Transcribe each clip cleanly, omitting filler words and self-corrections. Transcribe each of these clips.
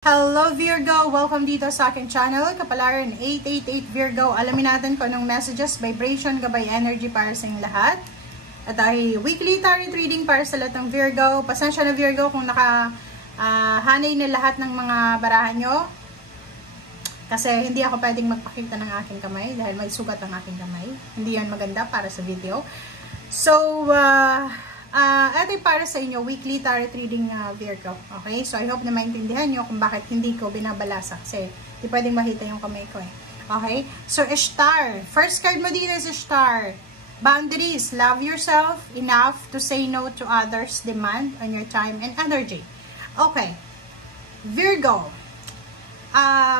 Hello Virgo! Welcome dito sa aking channel, Kapalaran 888 Virgo. Alamin natin kung anong messages, vibration, gabay, energy para sa inyong lahat. At ay weekly tarot reading para sa lahat ng Virgo. Pasensya na Virgo kung hanay na lahat ng mga barahan nyo. Kasi hindi ako pwedeng magpakita ng aking kamay dahil may sugat ang aking kamay. Hindi yan maganda para sa video. So, ito para sa inyo, weekly tarot reading Virgo. Okay? So, I hope na maintindihan nyo kung bakit hindi ko binabalasa. Kasi, hindi pwedeng makita yung kamay ko eh. Okay? So, Star. First card mo dito is Star. Boundaries. Love yourself enough to say no to others' demand on your time and energy. Okay. Virgo.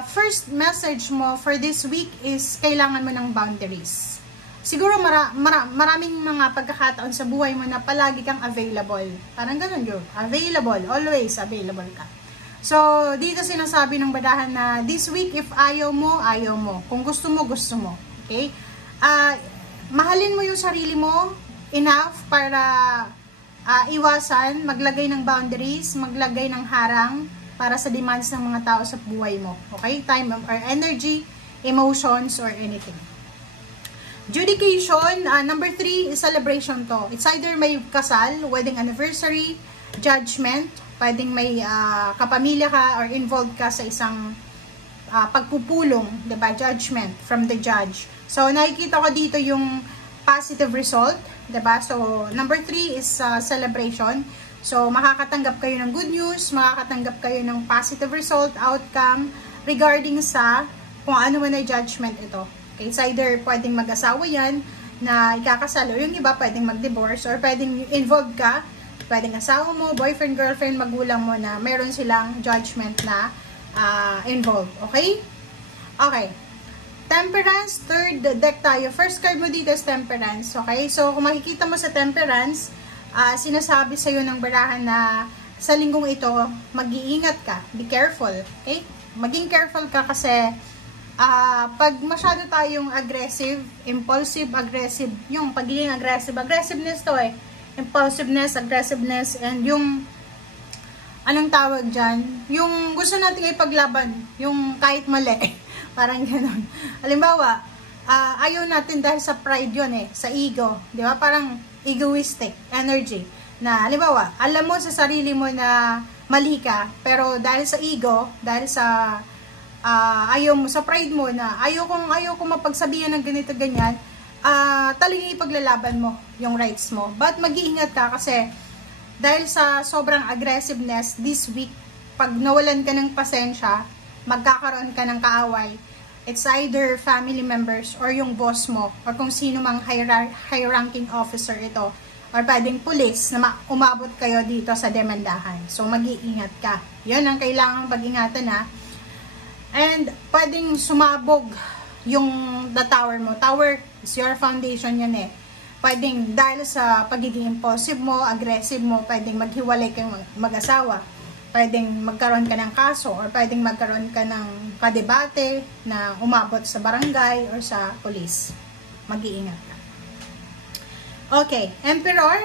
First message mo for this week is kailangan mo ng boundaries. Siguro maraming mga pagkakataon sa buhay mo na palagi kang available. Parang ganun yun. Available. Always available ka. So, dito sinasabi ng badahan na this week, if ayaw mo, ayaw mo. Kung gusto mo, gusto mo. Okay? Mahalin mo yung sarili mo enough para iwasan, maglagay ng boundaries, maglagay ng harang para sa demands ng mga tao sa buhay mo. Okay? Time or energy, emotions, or anything. Judication, number 3 is celebration to. It's either may kasal, wedding anniversary, judgment, pwedeng may kapamilya ka or involved ka sa isang pagpupulong, diba? Judgment from the judge. So, nakikita ko dito yung positive result, diba? So, number 3 is celebration. So, makakatanggap kayo ng good news, makakatanggap kayo ng positive result, outcome, regarding sa kung ano man ay judgment ito. It's either pwedeng mag-asawa yan na ikakasal, or yung iba pwedeng mag-divorce, or pwedeng involved ka, pwedeng asawa mo, boyfriend, girlfriend, magulang mo na meron silang judgment na involved. Okay? Okay. Temperance, third deck tayo. First card mo dito is Temperance. Okay? So, kung makikita mo sa Temperance, sinasabi sa'yo ng barahan na sa linggong ito, mag-iingat ka. Be careful. Okay? Maging careful ka kasi pag masyado tayong aggressive, impulsive, aggressive, yung pagiging aggressiveness to eh. Impulsiveness, aggressiveness, and yung, anong tawag dyan? Yung gusto natin ipaglaban, yung kahit mali. Parang gano'n. Halimbawa, ayaw natin dahil sa pride yun eh, sa ego. Di ba? Parang egoistic energy. Na, halimbawa, alam mo sa sarili mo na mali ka, pero dahil sa ego, dahil sa ayaw mo, sa pride mo na ayaw kong mapagsabihan ng ganito ganyan, talagang ipaglalaban mo yung rights mo. But mag-iingat ka kasi dahil sa sobrang aggressiveness this week, pag nawalan ka ng pasensya, magkakaroon ka ng kaaway. It's either family members or yung boss mo or kung sino mang high ranking officer ito, or pwedeng police na umabot kayo dito sa demandahan. So mag-iingat ka. Yun ang kailangang pag-ingatan na. And pwedeng sumabog yung the tower mo. Tower is your foundation yan eh. Pwedeng dahil sa pagiging impulsive mo, aggressive mo, pwedeng maghiwalay kang mag-asawa. Pwedeng magkaroon ka ng kaso or pwedeng magkaroon ka ng kadebate na umabot sa barangay or sa police. Mag-iingat ka. Okay, Emperor,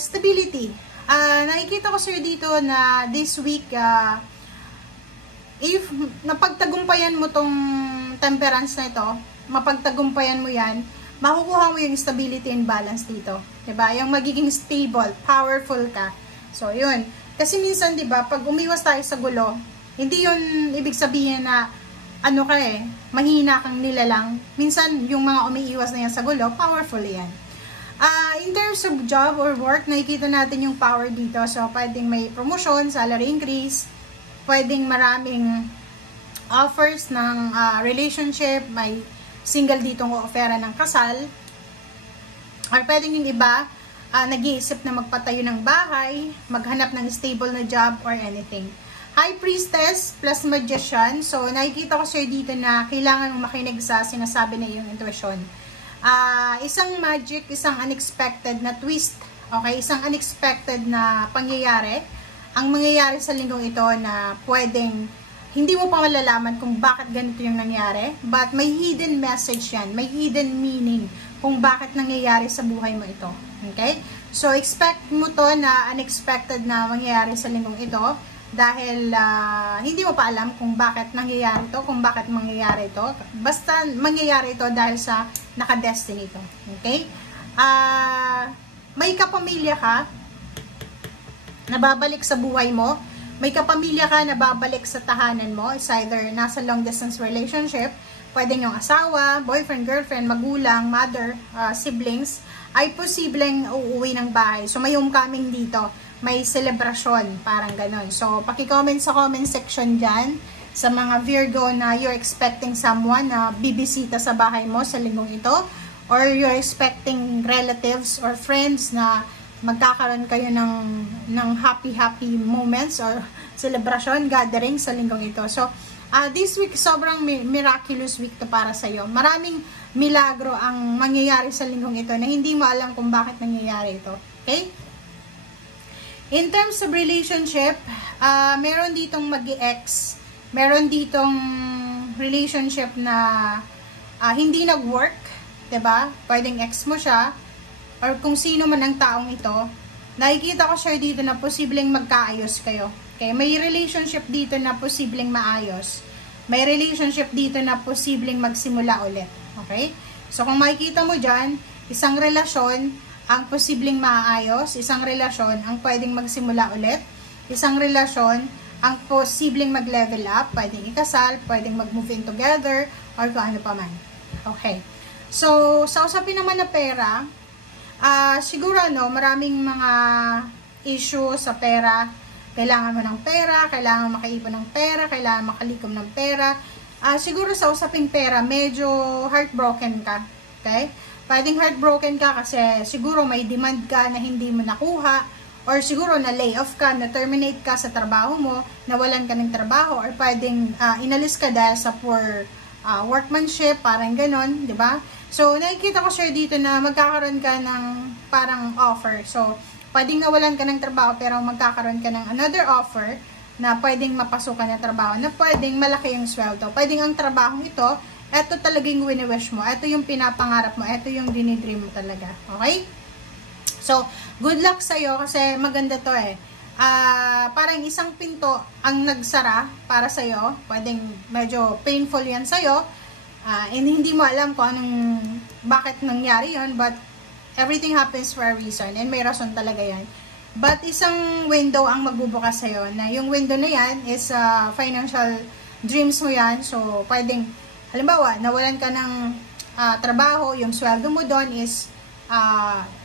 stability. Nakikita ko sa'yo dito na this week, if napagtagumpayan mo tong Temperance na ito, mapagtagumpayan mo yan, makukuha mo yung stability and balance dito. Diba? Yung magiging stable, powerful ka. So, yun. Kasi minsan, diba, pag umiwas tayo sa gulo, hindi yun ibig sabihin na, ano ka eh, mahina kang nilalang. Minsan, yung mga umiiwas na yan sa gulo, powerful yan. In terms of job or work, nakikita natin yung power dito. So, pwedeng may promotion, salary increase, pwedeng maraming offers ng relationship, may single ditong offera ng kasal, or pwedeng yung iba nag-iisip na magpatayo ng bahay, maghanap ng stable na job or anything. High Priestess plus Magician. So, nakikita ko sa'yo dito na kailangan mong makinig sa sinasabi na yung intuition. Isang magic, isang unexpected na twist, okay? Isang unexpected na pangyayari ang mangyayari sa linggong ito na pwedeng hindi mo pa malalaman kung bakit ganito yung nangyari, but may hidden message yan, may hidden meaning kung bakit nangyayari sa buhay mo ito. Okay? So, expect mo to na unexpected na mangyayari sa linggong ito. dahil hindi mo pa alam kung bakit nangyayari ito, kung bakit mangyayari ito. Basta mangyayari ito dahil sa naka-destiny ito. Okay? May kapamilya ka na babalik sa buhay mo. May kapamilya ka na babalik sa tahanan mo. It's either nasa long distance relationship, pwedeng yung asawa, boyfriend, girlfriend, magulang, mother, siblings, ay posibleng uuwi ng bahay. So may homecoming dito. May celebration, parang ganon. So paki-comment sa comment section dyan sa mga Virgo na you're expecting someone na bibisita sa bahay mo sa linggong ito, or you're expecting relatives or friends na magkakaroon kayo ng happy moments or celebration, gathering sa linggong ito. So, this week, sobrang miraculous week to para sa'yo. Maraming milagro ang mangyayari sa linggong ito na hindi mo alam kung bakit nangyayari ito. Okay? In terms of relationship, meron ditong mag-ex, meron ditong relationship na hindi nag-work, diba? Pwedeng ex mo siya, or kung sino man ang taong ito, nakikita ko siya dito na posibleng magkaayos kayo. Okay? May relationship dito na posibleng maayos. May relationship dito na posibleng magsimula ulit. Okay? So, kung makikita mo dyan, isang relasyon ang posibleng maayos, isang relasyon ang pwedeng magsimula ulit, isang relasyon ang posibleng mag-level up, pwedeng ikasal, pwedeng mag-move in together, or kung ano pa man. Okay. So, sa usapin naman na pera, siguro maraming mga issue sa pera. Kailangan mo ng pera, kailangan makaipon ng pera, kailangan makalikom ng pera. Siguro sa usaping pera, medyo heartbroken ka. Okay? Pwedeng heartbroken ka kasi siguro may demand ka na hindi mo nakuha, or siguro na layoff ka, na terminate ka sa trabaho mo, nawalan ka ng trabaho, or pwedeng inalis ka dahil sa poor workmanship, parang ganon, di ba? So, nakikita ko siya dito na magkakaroon ka ng parang offer. So, pwedeng nawalan ka ng trabaho pero magkakaroon ka ng another offer na pwedeng mapasukan ng trabaho, na pwedeng malaki yung sweldo. Pwedeng ang trabaho ito, eto talaga yung wini-wish mo, eto yung pinapangarap mo, eto yung dinidream mo talaga. Okay? So, good luck sa'yo kasi maganda to eh. Parang isang pinto ang nagsara para sa'yo. Pwedeng medyo painful yan sa'yo. And hindi mo alam kung bakit nangyari yon, but everything happens for a reason, and may rason talaga yan. But isang window ang magbubukas sa'yo, na yung window na yan is financial dreams mo yan. So, pwedeng, halimbawa, nawalan ka ng trabaho, yung sweldo mo doon is,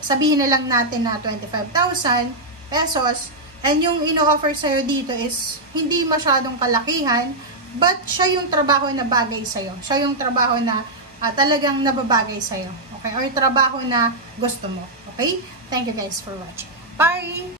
sabihin na lang natin na 25,000 pesos, and yung ino-offer sa'yo dito is hindi masyadong kalakihan, but siya yung trabaho na bagay sa'yo. Siya yung trabaho na talagang nababagay sa'yo. Okay? Or trabaho na gusto mo. Okay? Thank you guys for watching. Bye!